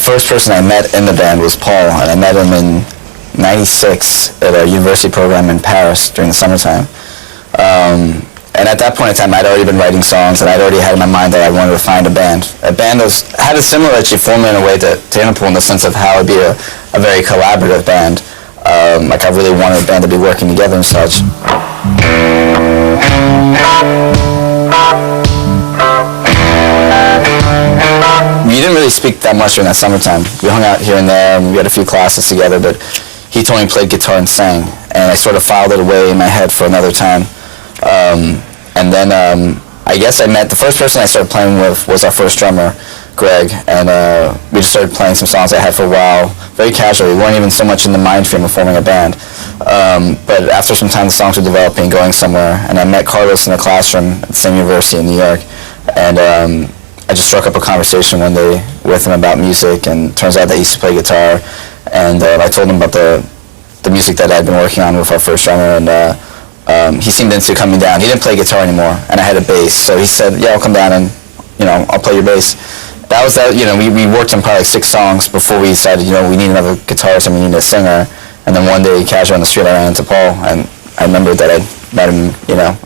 first person I met in the band was Paul, and I met him in '96 at a university program in Paris during the summertime. And at that point in time, I'd already been writing songs, and I'd already had in my mind that I wanted to find a band. A band that had a similar actually formula in a way to Interpol, in the sense of how it'd be a very collaborative band. Like I really wanted a band to be working together and such. We didn't really speak that much during that summertime. We hung out here and there, and we had a few classes together, but he told me he played guitar and sang, and I sort of filed it away in my head for another time. And then I guess I met, the first person I started playing with was our first drummer, Greg, and we just started playing some songs I had for a while, very casually. We weren't even so much in the mind frame of forming a band. But after some time, the songs were developing, going somewhere, and I met Carlos in the classroom at the same university in New York, and I just struck up a conversation one day with him about music, and it turns out that he used to play guitar, and I told him about the music that I'd been working on with our first drummer, and he seemed into coming down. He didn't play guitar anymore, and I had a bass, so he said, yeah, I'll come down and, I'll play your bass. That was that, we worked on probably like 6 songs before we decided, we need another guitarist and we need a singer. And then one day, casually on the street, I ran into Paul, and I remember that I met him,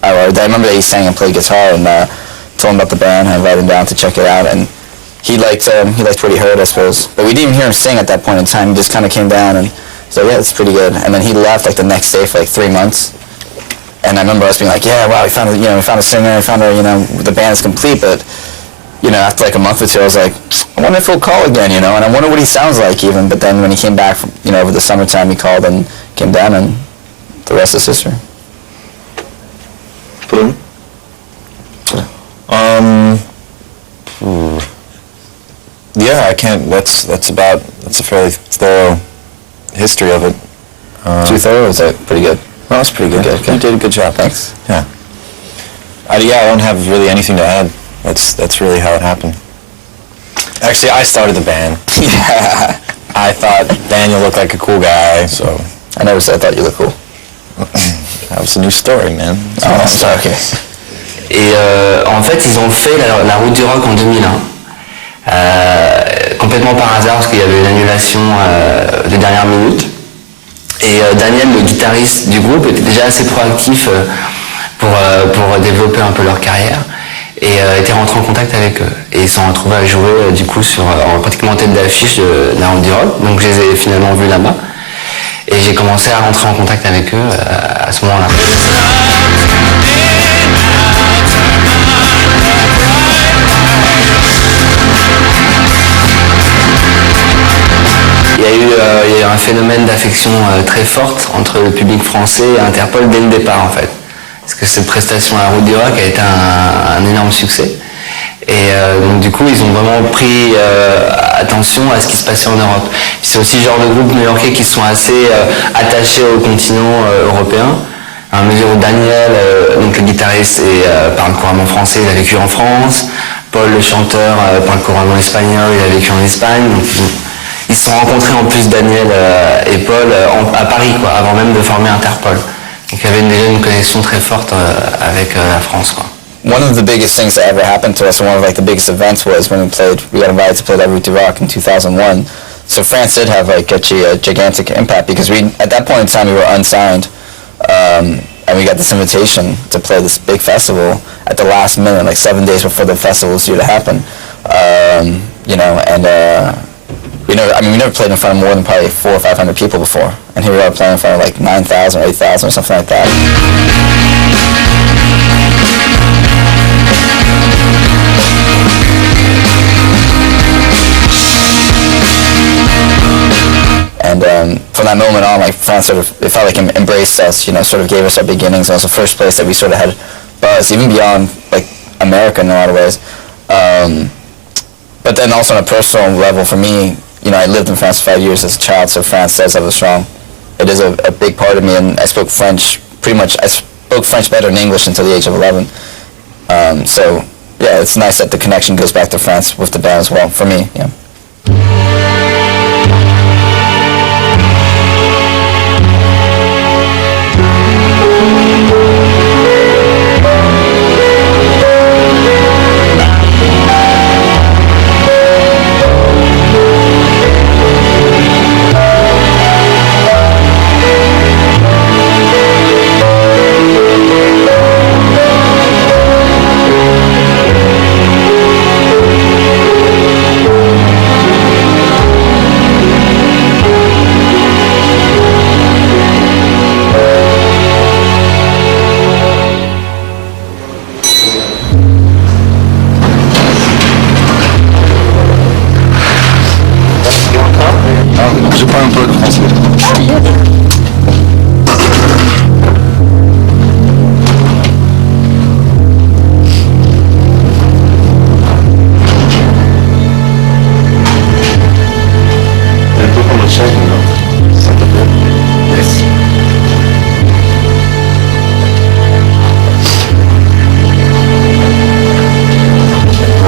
I remember that he sang and played guitar, and told him about the band. I invited him down to check it out, and he liked what he heard, I suppose. But we didn't even hear him sing at that point in time. He just kind of came down and said, yeah, it's pretty good. And then he left like the next day for like 3 months. And I remember us being like, yeah, wow, we found a singer, we found the band is complete, but after like a month or two, I was like, I wonder if he'll call again, and I wonder what he sounds like even. But then when he came back, over the summertime, he called and came down, and the rest is history. Boom. Yeah, I can't. That's a fairly thorough history of it. Too thorough? Is that pretty good? Well, that's pretty good. Okay. You did a good job. Thanks. Yeah. I don't have really anything to add. That's really how it happened. Actually, I started the band. Yeah. I thought Daniel looked like a cool guy, so. I never said I thought you looked cool. That was a new story, man. Oh, sorry. Okay. Et en fait, ils ont fait la route du rock en 2001. Complètement par hasard, parce qu'il y avait une annulation de dernière minute. Et Daniel, le guitariste du groupe, était déjà assez proactif pour développer un peu leur carrière. Et était rentré en contact avec eux. Et ils se sont retrouvés à jouer du coup en pratiquement tête d'affiche de la route du rock. Donc je les ai finalement vus là-bas. Et j'ai commencé à rentrer en contact avec eux à ce moment-là. Il y a eu un phénomène d'affection très forte entre le public français et Interpol dès le départ en fait. Parce que cette prestation à la route du rock a été un énorme succès. Et donc du coup ils ont vraiment pris attention à ce qui se passait en Europe. C'est aussi le genre de groupe new-yorkais qui sont assez attachés au continent européen. À mesure où Daniel, donc le guitariste, parle couramment français, il a vécu en France. Paul, le chanteur, parle couramment espagnol, il a vécu en Espagne. Donc, ils se sont rencontrés en plus, Daniel et Paul, à Paris, avant même de former Interpol. Donc il y avait déjà une connexion très forte avec la France, quoi. One of the biggest things that ever happened to us, and one of like the biggest events, was when we got invited to play La Route du Rock in 2001. So France did have like actually a gigantic impact, because at that point in time we were unsigned, and we got this invitation to play this big festival at the last minute, like 7 days before the festival was due to happen. We never played in front of more than probably 400 or 500 people before, and here we are playing in front of like 9,000 or 8,000 or something like that. And from that moment on, like France it felt like embraced us, sort of gave us our beginnings. And it was the first place that we sort of had buzz, even beyond like America in a lot of ways. But then also on a personal level, for me, I lived in France for 5 years as a child, so France does have a strong. It is a big part of me, and I spoke French pretty much. I spoke French better than English until the age of 11. So yeah, it's nice that the connection goes back to France with the band as well, for me. Yeah.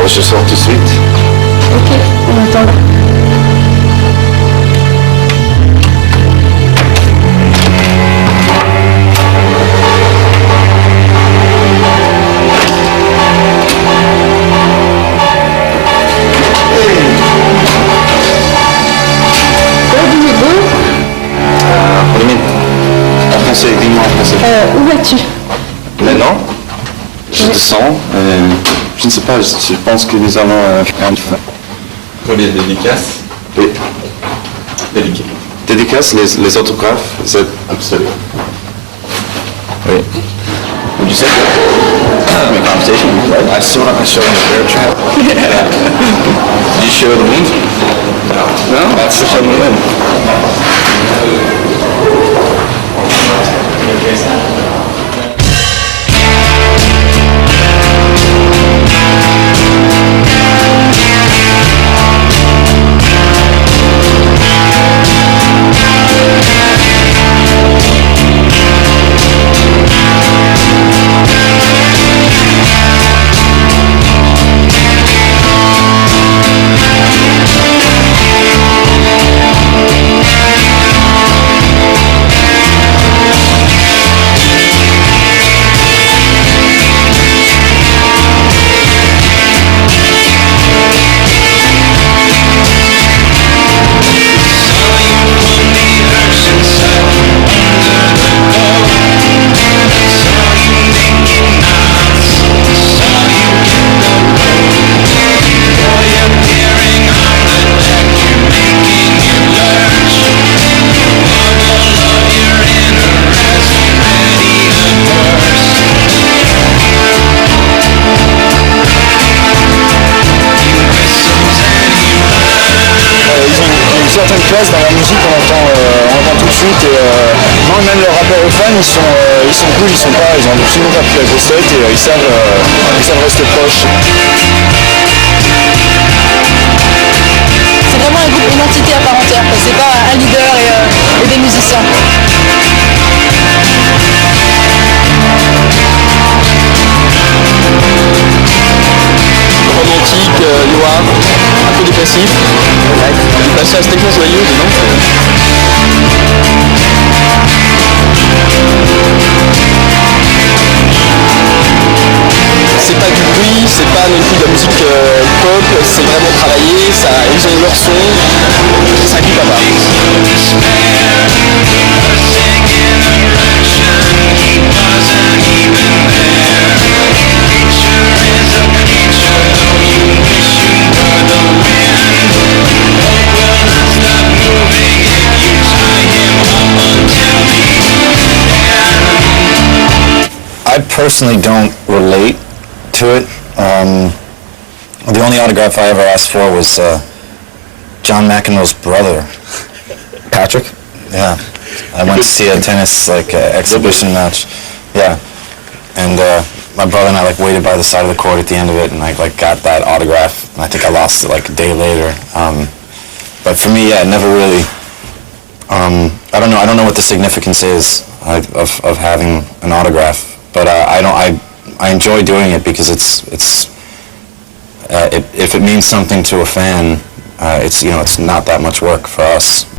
Alors je sors tout de suite. Ok, on attend. Where do you go? What do you mean? En français, dis-moi en français. Où vas-tu? Maintenant, je descends. Je ne sais pas, je pense que nous allons faire une fin. Pour les dédicaces. Oui. Dédicaces. Dédicaces, les autographes, c'est Absolument. oui. Would you say that? In a conversation, right? I saw him in the bear trap. Did you show the wound? No, that's the one win. Certaines classes dans la musique on entend tout de suite et non, même le rapport aux fans ils sont cool, ils ont absolument pas pris la grosse tête et ils savent rester proches. C'est vraiment un groupe, une entité à part entière, quoi. C'est pas un leader et des musiciens. Romantique, noir, un peu dépressif. Du passage techno joyeux, non? C'est pas du bruit, c'est pas non plus de la musique pop, c'est vraiment travaillé, ça, ils ont leur son, ça clip à part. I personally don't relate to it. The only autograph I ever asked for was John McEnroe's brother, Patrick? Yeah, I went to see a tennis exhibition match. Yeah, and my brother and I waited by the side of the court at the end of it, and I got that autograph. And I think I lost it a day later. But for me, yeah, never really. I don't know what the significance is of having an autograph. But I enjoy doing it because if it means something to a fan, it's not that much work for us.